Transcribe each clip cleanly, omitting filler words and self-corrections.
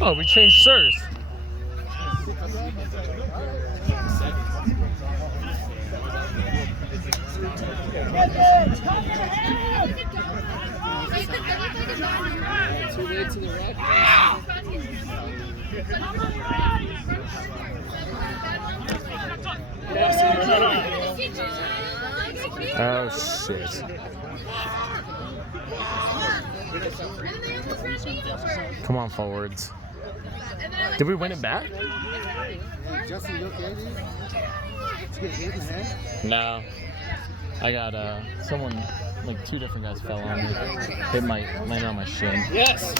Oh, we changed sirs. Oh shit. Come on, forwards. Did we win it back? Justin, you okay, dude? Did you get hit in the head? No. I got someone, like 2 different guys fell on me. Hit landed on my shin. Yes!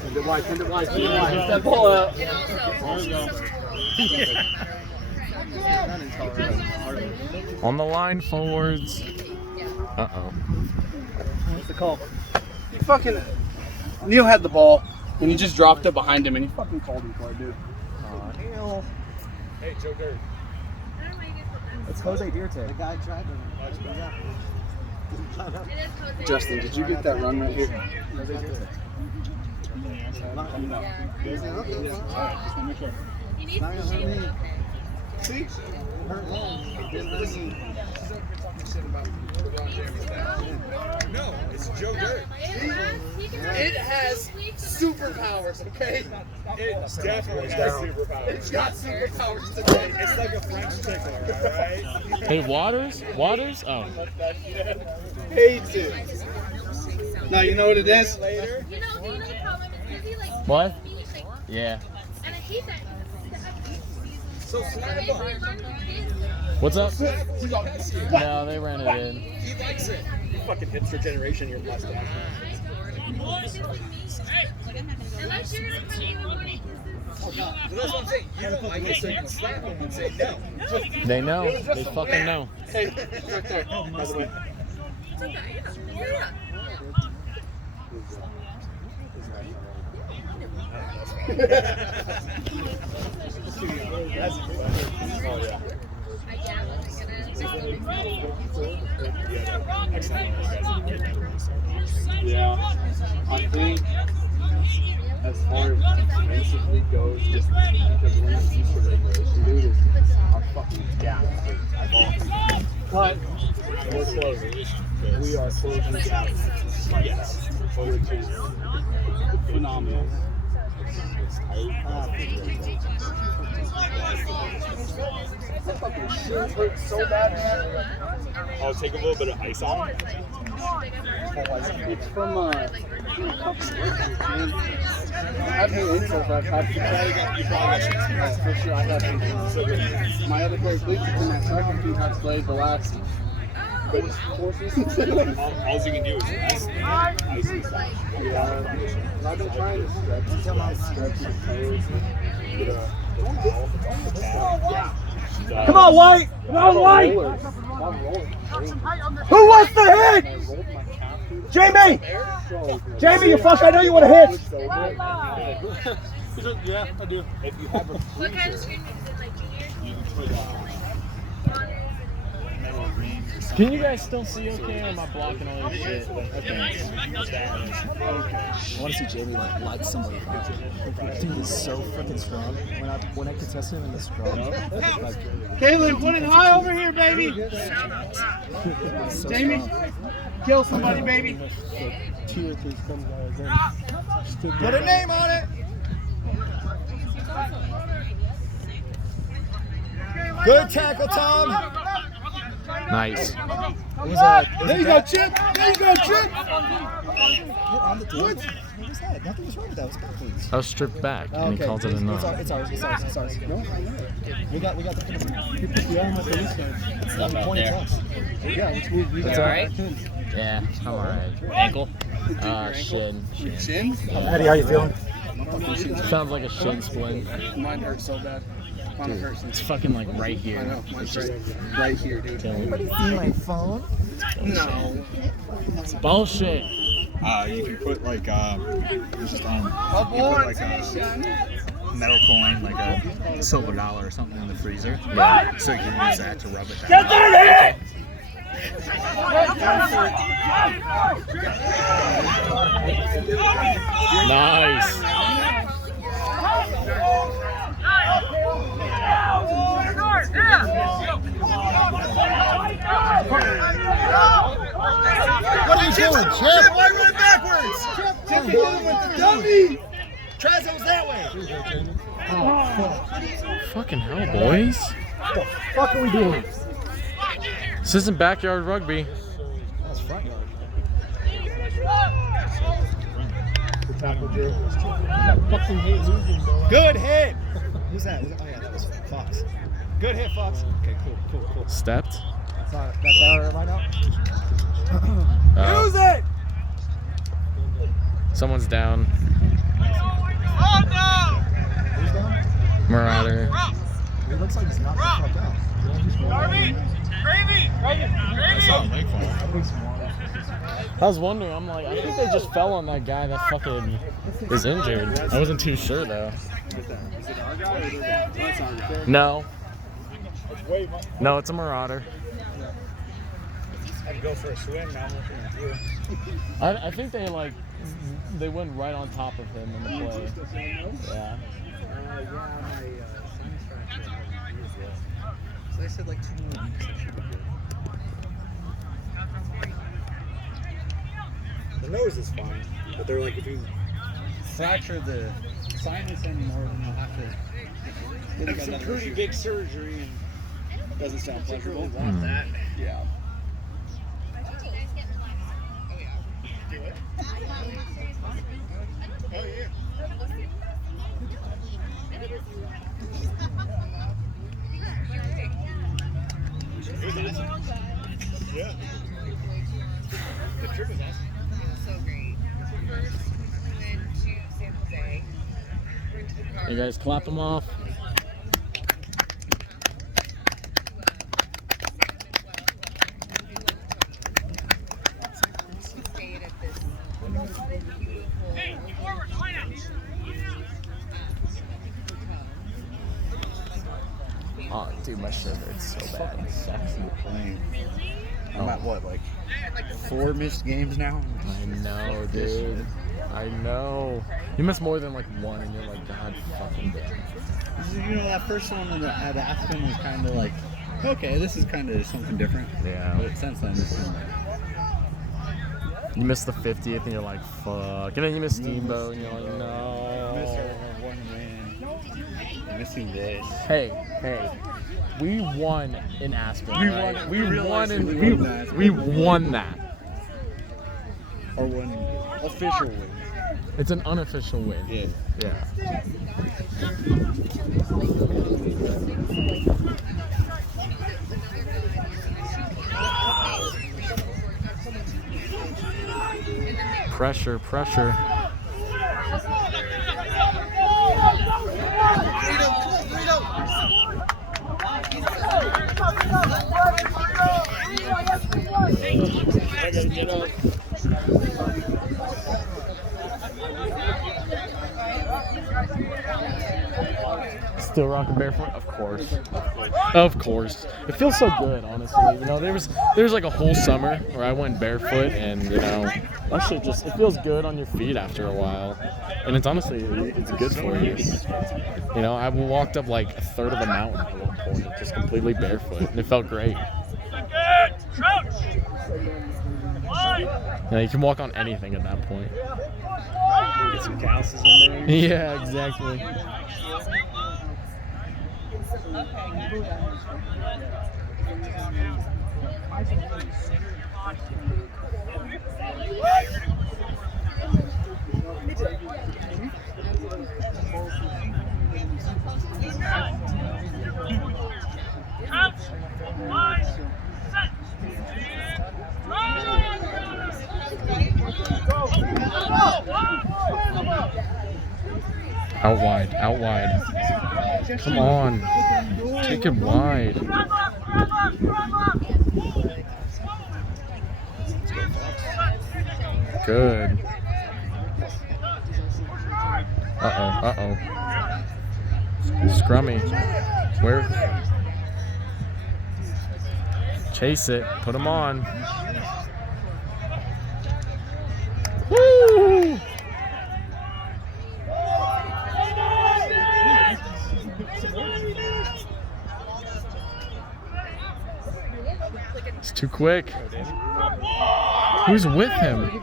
Send it wide, send it wide, send it wide. Get that ball out. On the line, forwards. Uh-oh. What's the call? He fucking... Neil had the ball, and he just dropped it behind him, and he fucking called him for it, dude. Neil. Hey, Joe Dirt. It's Jose Dirte. The guy tried to. Justin, did you get that run right here? Jose Dirte. Coming up. Just want to make sure. He needs to shave it, okay. See? Hurt long. Didn't listen. No, it's Joe Dirt. It has superpowers, okay? It definitely has superpowers. It's got superpowers today. It's like a French tickler, alright? Hey, Waters? Waters? Oh. Hates it. Now you know what it is? You know the problem is he like What? speech, like, Yeah. and I hate that. So Maybe we learn to do What's up? No, they ran it in. he likes it. You fucking hipster generation, your mustache. unless you're gonna put in money. But that's what I'm saying. You don't like it, so you slap them and say no. They know. They fucking know. Hey, right there, by the way. It's okay, yeah. Oh, yeah. Yeah, I think as far as defensively goes, just because we're not used to regulation, dude, is our fucking gap. But we're closing. We are closing the gap. Yes, which is phenomenal. That fucking shit hurt so bad, man. I'll take a little bit of ice on it. It's from I've had insults. I've had to for sure. I have insults. My other players, Littleton, in that second team, have played the last 4 seasons. All you can do is ice inside. Yeah. I've been trying to stretch the toes. Come on, White! Come on, White! Who wants to hit? Jamie! Jamie, you fuck, I know you want to hit. Yeah, I do. If you have a What kind of screen is it, like junior? Can you guys still see okay, or am I blocking all this shit? Okay. I want to see Jamie like light somebody up. Dude is so freaking strong. When I contest him in the scrum, like, Caleb, winning high over here, baby. so Jamie, strong. kill somebody, baby. 2 or 3 scrums guys there. Put a name on it. Good tackle, Tom. Nice. It was there you go, Chip. There you go, Chip. on the team. What was that? Nothing was wrong with that. It was backwards. I was stripped back, and he calls it a no. It's ours. No, we got the It's not out there. Yeah, let's move. That's alright? Yeah, I'm alright. Ankle? Shin. Shin? Eddie, how you feeling? Sounds like a shin splint. Mine hurts so bad. Mine hurts. It's fucking like right here. I know. Mine's right here, dude. Anybody see my phone? No. It's bullshit. You can put like just on. Bubble you put like metal coin, like a silver dollar or something in the freezer. Yeah. So you can use that to rub it down. Okay. Nice. What are you doing, Chip? Why run backwards? Chip hit him with the dummy. Trazo's that way. Fucking hell, boys. What the fuck are we doing? This isn't backyard rugby. That's front yard. Fucking hate losing, bro. Good hit! Who's that? Oh yeah, that was Fox. Good hit, Fox. Okay, cool. Stepped. That's our line out. Use it! Someone's down. Who's down? Marauder. He looks like he's not the fuck out. I was wondering, I'm like, I think they just fell on that guy that fucking is injured. I wasn't too sure though. Is it our guy or their guy? That's our guy. No. No, it's a Marauder. I'd go for a swim now. I'm looking at you. I think they went right on top of him in the play. Yeah. So they said like 2 more weeks I should be good. The nose is fine, but they're like, if you Fracture the sinus anymore, then you'll have to have some pretty big surgery, and doesn't sound pleasurable. Hmm. Yeah. Yeah. The trip is awesome. So great. First, we went to San Jose. Went to the car. You guys clap them off. We stayed at this beautiful Oh, dude, my shirt hurts so bad. fucking sucks in playing. I'm Oh. at what, like 4 missed games now? I know, dude. I know. You miss more than like one, and you're like, God fucking damn it. You know, that first one at Aspen was kind of like, okay, this is kind of something different. Yeah. But since then, it's been like, You miss the 50th, and you're like, fuck. And then you miss Steamboat, and you're like, miss no. our 1 win. Missing this. Hey. We won in Aspen. We right? won- We we won realized in. we won that. We won that. Our 1 official win. It's an unofficial win. Yeah. Yeah. Pressure. Still rocking barefoot? Of course. It feels so good, honestly. You know, there was like a whole summer where I went barefoot, and you know, that shit just, it feels good on your feet after a while. And it's honestly, it's good for you. You know, I walked up like a third of a mountain at one point, just completely barefoot, and it felt great. Yeah, you can walk on anything at that point. Get some calluses in there. Yeah, exactly. Out wide. Come on. Take it wide. Good. Uh-oh. Scrummy. Where? Chase it. Put him on. Woo! It's too quick. Who's with him?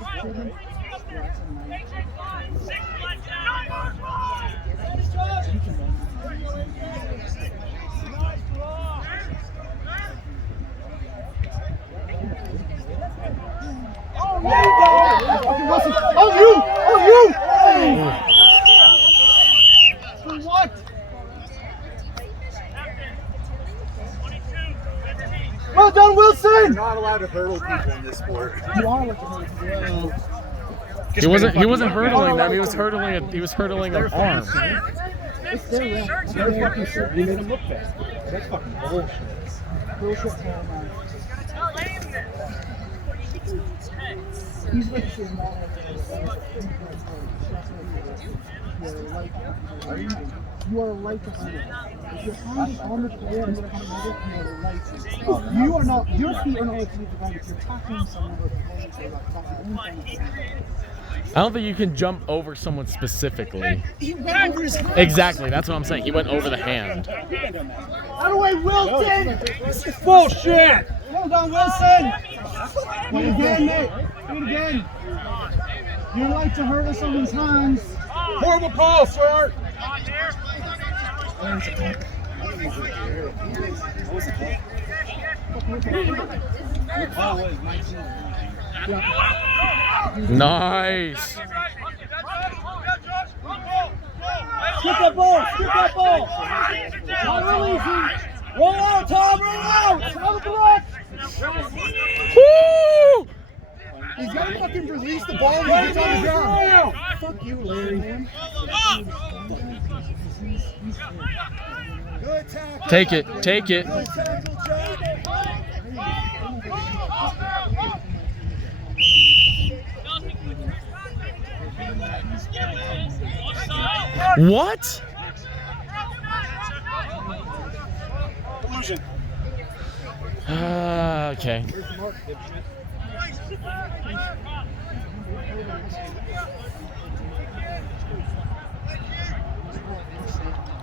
Oh, you! For what? Well done, Wilson! You're not allowed to hurdle people in this sport. You are like a hurdle. He wasn't hurtling them. He was hurtling an arm. It's their rep. It's their fucking shirt. You made him look bad. That's fucking bullshit. Bullshit, man. He's like his mom. You are a right to see it. If your hand is on the floor and you're coming over, you are a right. You are not, your feet are not like to the ground. If you're tackling someone with a hand, you're not tackling. I don't think you can jump over someone specifically. He went over his hand. Exactly, that's what I'm saying. He went over the hand. Out of the way, Wilson! This is bullshit! Well done, Wilson! Do it again, Nick. Do it again. You like to hurt someone's hands. Horrible call, sir! Nice. Skip that ball! Skip that ball! Not easy! Roll out, Tom! Roll out! Have a block! Woo! He's got to fucking release the ball when he gets on the ground. Fuck you, Larry. Good tackle. Take it. Take it. Good tackle, Jack. What? Okay.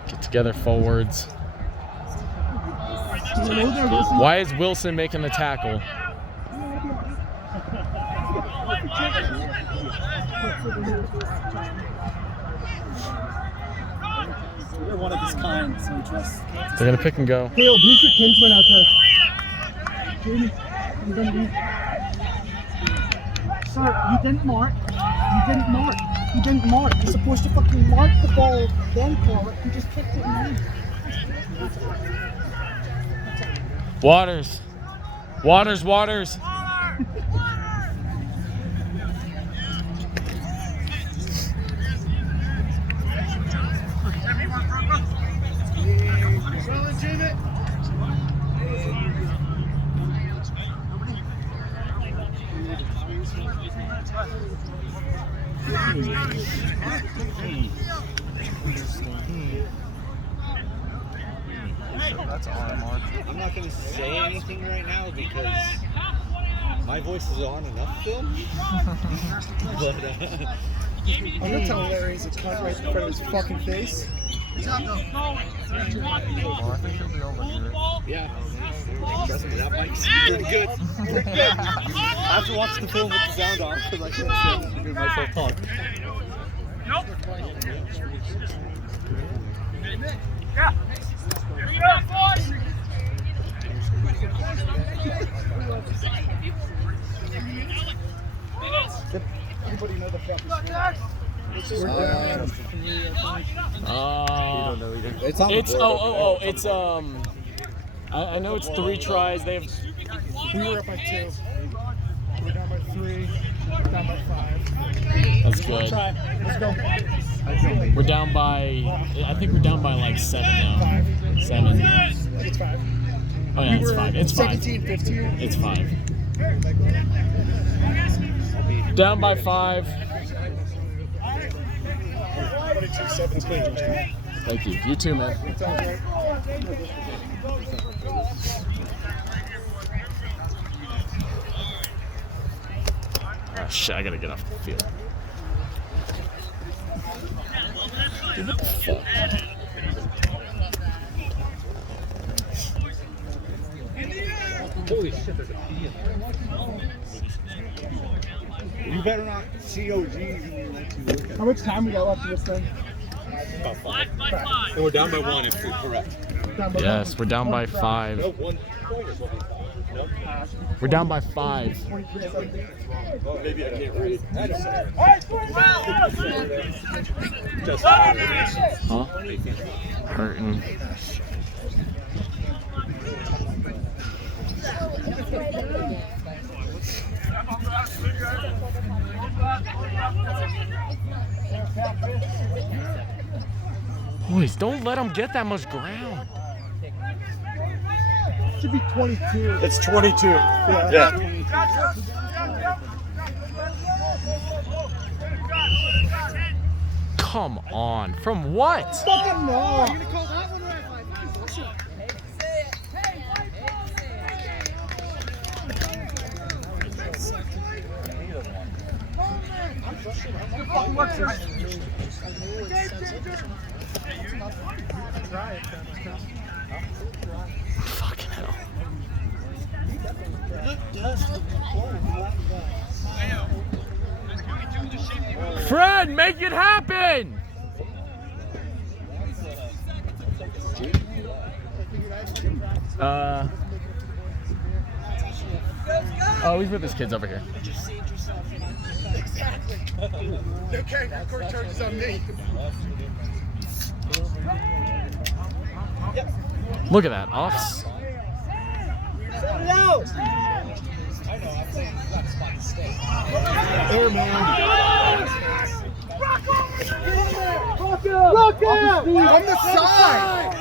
Get together forwards. Why is Wilson making the tackle? They're one of his kind, so trust. They're gonna pick and go. Caleb, who's your kinsman out there? Jamie, you didn't read. Sir, you didn't mark. You didn't mark. You didn't mark. You're supposed to fucking mark the ball, then call it. You just kicked it and moved. Waters. Waters, Waters. That's arm. I'm not going to say anything right now because my voice is on enough film. But I'm gonna tell Larry he's a cunt right in front of his fucking face. yeah, trust me, that mic's pretty good. I have to watch the film with the sound on because I can't hear myself talk. Yeah. Here we go, boys. Everybody know the fucking It's on It's the board. it's I know it's 3 tries. They have. We were up by 2. We're down by 3. Down by 5. That's good. Let's go. We're down by. I think we're down by like 7 now. 7. It's 5. Oh yeah, it's 5. It's 5. 17, 15. It's 5. Down by 5. Thank you. You too, man. Oh, shit, I gotta get off the field. Dude, what the fuck? Holy shit, there's a P in there. You better not COGs when you let you look at How much time we got left in this thing? about 5. And we're down by 1 if we're correct. Yes, we're down by 5. No, 1 point is what we thought. No? We're down by 5. Oh, maybe I can't read. Just Huh? Hurting. Boys, don't let them get that much ground. Should be 22. It's 22. Yeah. Come on. From what? Fucking no. Fucking hell. Fred, make it happen! Oh, he's with his kids over here. No kangaroo court charges on me. Look at that. Offs. There, man. Look out! On the side!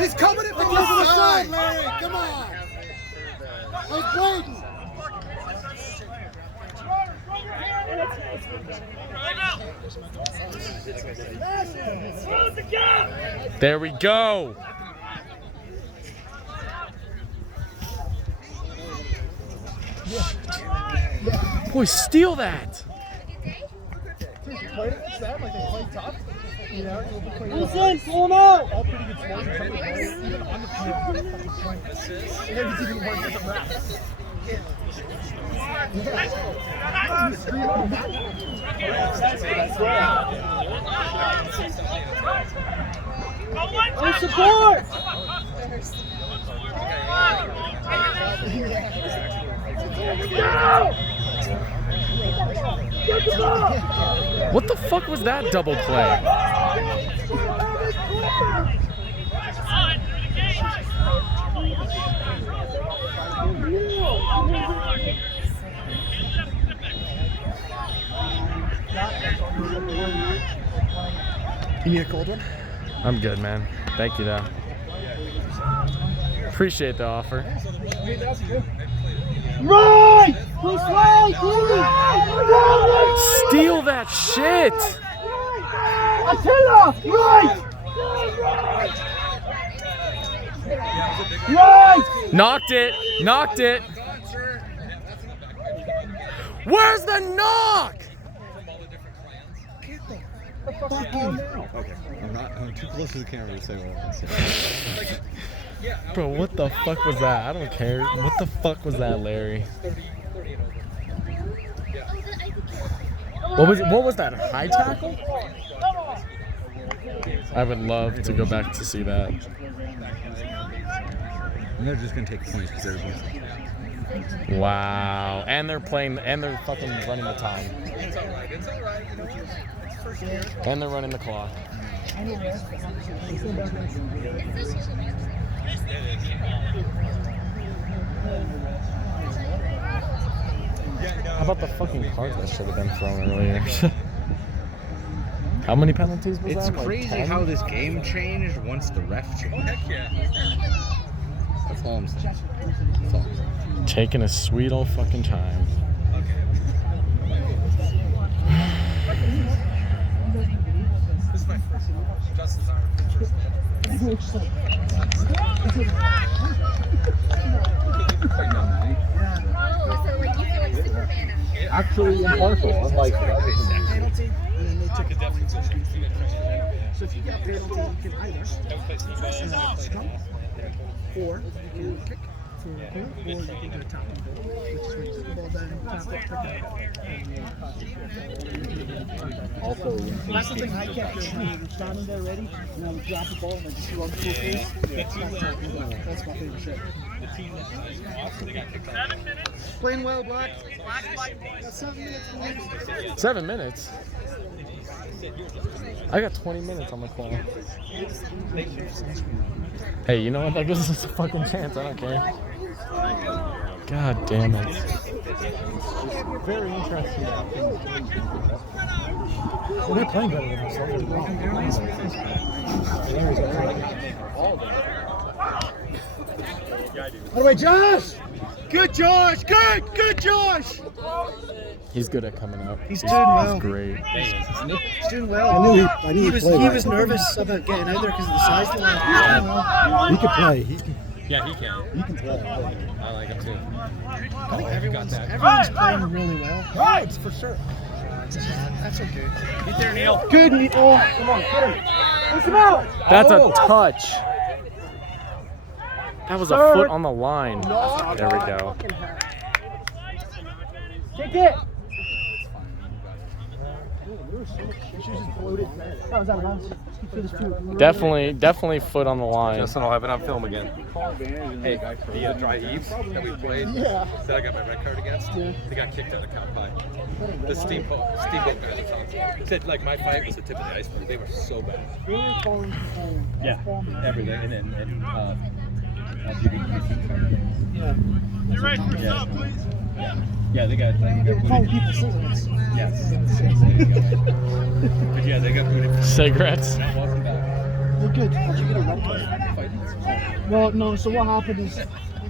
He's coming in from the side, Larry! Come on! Hey, Clayton! There we go. Boy, steal that. Listen, pull him out! All pretty good support! What the fuck was that double play? You need a cold one? I'm good, man. Thank you, though. Appreciate the offer. Right! Push right! Steal that shit! Attila! Right! Right! Knocked it! Knocked it! Where's the knock? Okay. I'm too close to the camera to say what I can say. Bro, what the fuck was that? I don't care. What the fuck was that, Larry? What was that? A high tackle? I would love to go back to see that. And they're just gonna take points because they're winning. Wow. And they're playing, and they're fucking running the time. It's alright. It's alright. You know, it's first year. And they're running the clock. How about the fucking card that should have been thrown earlier? How many penalties was It's that? Like crazy 10? how this game changed once the ref changed. Heck yeah. That's all I'm saying. That's all I'm saying. Taking a sweet old fucking time. This my first name. Justin's our first name. Actually impartial, unlike the other things. Penalty, and then they took a definitely. So if you get a penalty, you can either scrum, or you can kick for a goal, or you can do a tapping goal, which is where you put the ball down, tap it, pick it up. Also, That's the thing I kept doing when we were standing there ready, and I would grab the ball and I just run full pace. That's my favorite shit. Playing well, Black. Got 7 minutes, boys. 7 minutes? I got 20 minutes on the clock. Hey, you know what? That gives us a fucking chance. I don't care. God damn it. Very interesting. Well, they're playing better than themselves. By the way, Josh! Good Josh! Good Josh! He's good at coming up. He's doing well. He's great. He's doing well. I knew he was nervous about getting out there because of the size of the line. He can play. yeah, he can. He can play. I like him. I like him too. I think everyone's playing really well. Right, for sure. That's okay. Get there, Neil. Good, Neil. Come on, get him. Push him out. That's a touch. That was a foot on the line. There we go. Kick it. That was out of bounds. Definitely foot on the line. Justin, I'll have it on film again. Hey, the dry Eves that we played, that I got my red card against, they got kicked out of Count Pie. The steamboat guys are tough. Said like my fight was the tip of the iceberg. They were so bad. Yeah, everything. And You ready for yourself, please? yeah, they got Calling people citizens. Yes. But yeah, they got booted. Cigarettes. Welcome back. We're good. Did you get a red card? Well, no, so what happened is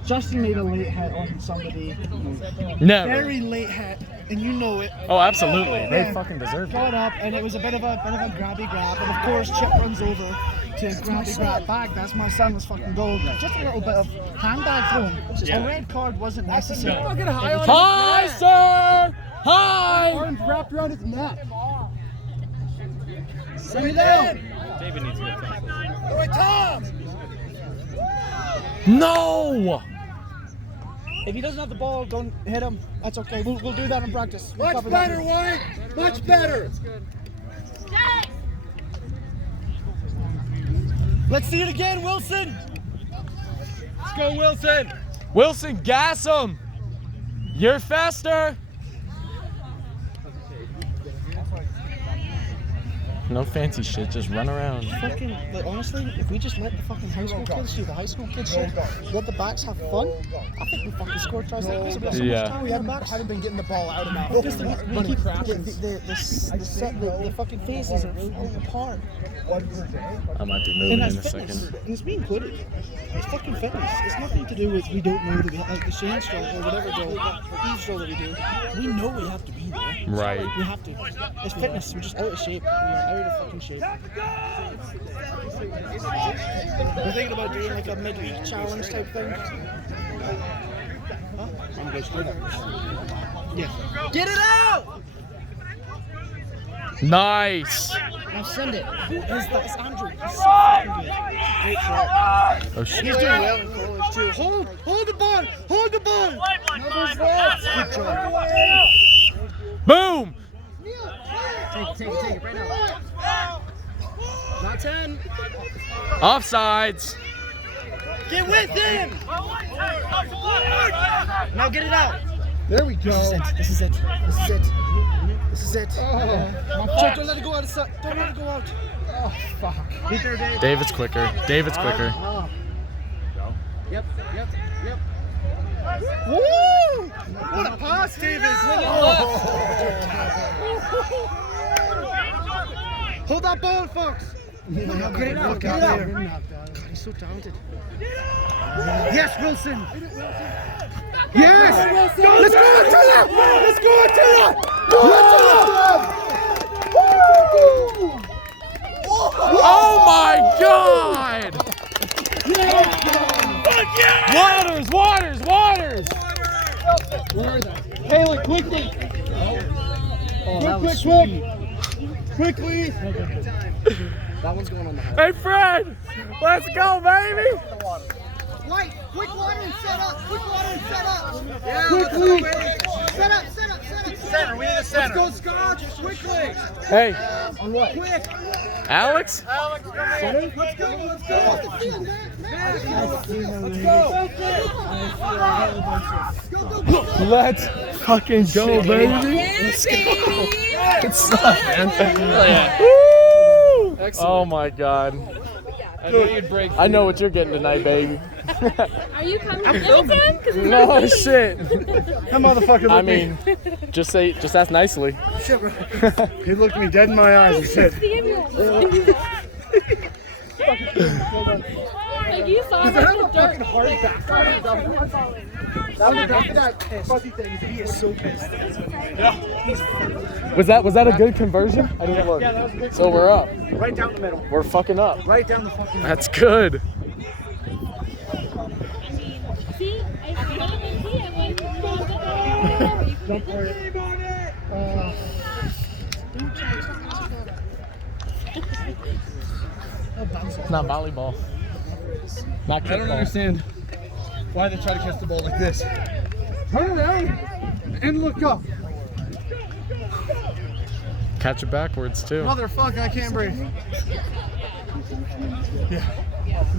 Justin made a late hit on somebody. Never. Very late hit, and you know it. Oh, absolutely. They Yeah. fucking deserve Got it. up, and it was a bit of a grabby grab, and of course Chip runs over to grabby grab bag. That's my son was fucking gold. Just a little bit of handbag throw him. A red card wasn't necessary. Hi, sir! Hi! Arms wrapped around his neck. Send me down. David needs to go fast. All right, Tom. No! If he doesn't have the ball, don't hit him. That's okay. We'll do that in practice. We'll Much cover that. better, White. Much better. Let's see it again, Wilson. Let's go, Wilson! Wilson, gas him! You're faster! No fancy shit, just run around. Fucking, like, honestly, if we just let the fucking high school kids do the high school kids shit, let the backs have fun, I think we fucking scored tries like this. We got so Yeah. much time. We haven't been getting the ball out enough. Because we keep the fucking faces are falling apart. I might be moving And in that's a fitness. second. And it's me included. It's fucking fitness. It's nothing to do with we don't know like the Shane stroll or whatever drill, or Eve stroll that we do. We know we have to be there. Right. We have to. It's fitness. We're just out of shape. We are out of fucking shape. We're thinking about doing like a midweek challenge type thing. Huh? I'm going straight up. Yeah. Get it out! Nice! Now send it. Who is that? It's Andrew. He's so fucking good. Great shot. Oh shit. He's doing well in college too. Hold the ball! Hold the ball! Good job. Boom! Take it right now. Not 10. Offsides! Get with him! Now get it out. There we go. This is it. Chuck, don't let it go out. Don't let it go out. Oh, fuck. Get there, Dave. David's quicker. David's quicker. Yep. Woo! What a pass, David! Hold that ball, folks! Great look out there. God, he's so talented. Yes, Wilson! Yes! Let's go, Attila! Let's go, Attila! Go, Attila! Oh my God! Waters! Kayla, quickly! Quickly! That one's going on the head. Hey Fred! Let's go, baby! White, quick water and set up! Yeah, quickly! Set up! Center, we need a center. Let's go, Scots! Quickly! Hey, On what? Quick! Alex? Let's go! Let's fucking go, baby! It's Woo! Oh my God. I know what you're getting tonight, baby. Are you coming to Littleton? 'Cause we're No not- shit. That motherfucker I mean, just ask nicely. he looked me dead in my eyes and said, Like you saw him in the dirt. that fuzzy thing, he is so pissed. Was that a good conversion? I didn't look. So we're up. Right down the middle. We're fucking up. Right down the fucking middle. That's good. See, I wanted to see it when Don't worry. It's not volleyball. Not kickball. I don't understand why they try to catch the ball like this. Turn around and look up. Catch it backwards too. Motherfucker, I can't breathe. Yeah.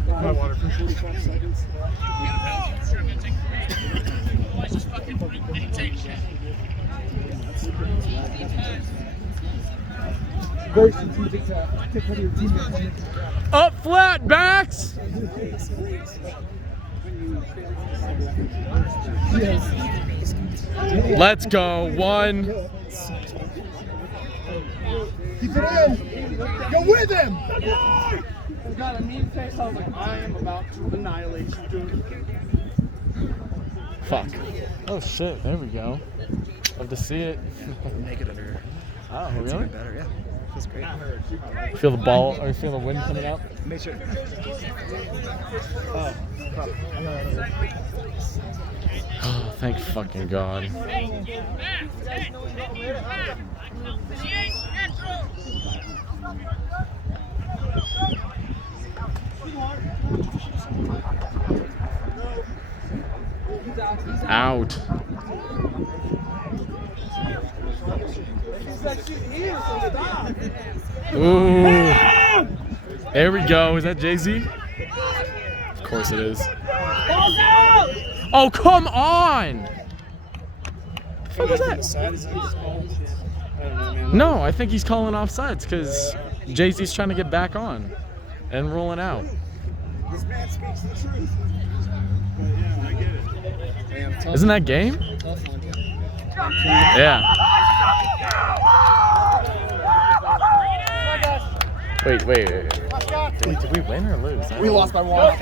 My water for 45 seconds. Very strategic to take one of your teammates. Up flat backs. Let's go. One. Keep it in. Go with him. I got a mean face. I was like, I am about to annihilate you, dude. Fuck. Oh shit. There we go. Love to see it. Make it under. Oh It's really? even better, yeah. Feels great. Feel the ball or feel the wind coming up? Make sure. Oh, thank fucking God. Out. Ooh. There we go. Is that Jay-Z? Of course it is. Oh, come on! What was that? No, I think he's calling offsides because Jay-Z's trying to get back on and rolling out. This man speaks the truth. Isn't that game? Yeah. Wait. Did we win or lose? We lost by one.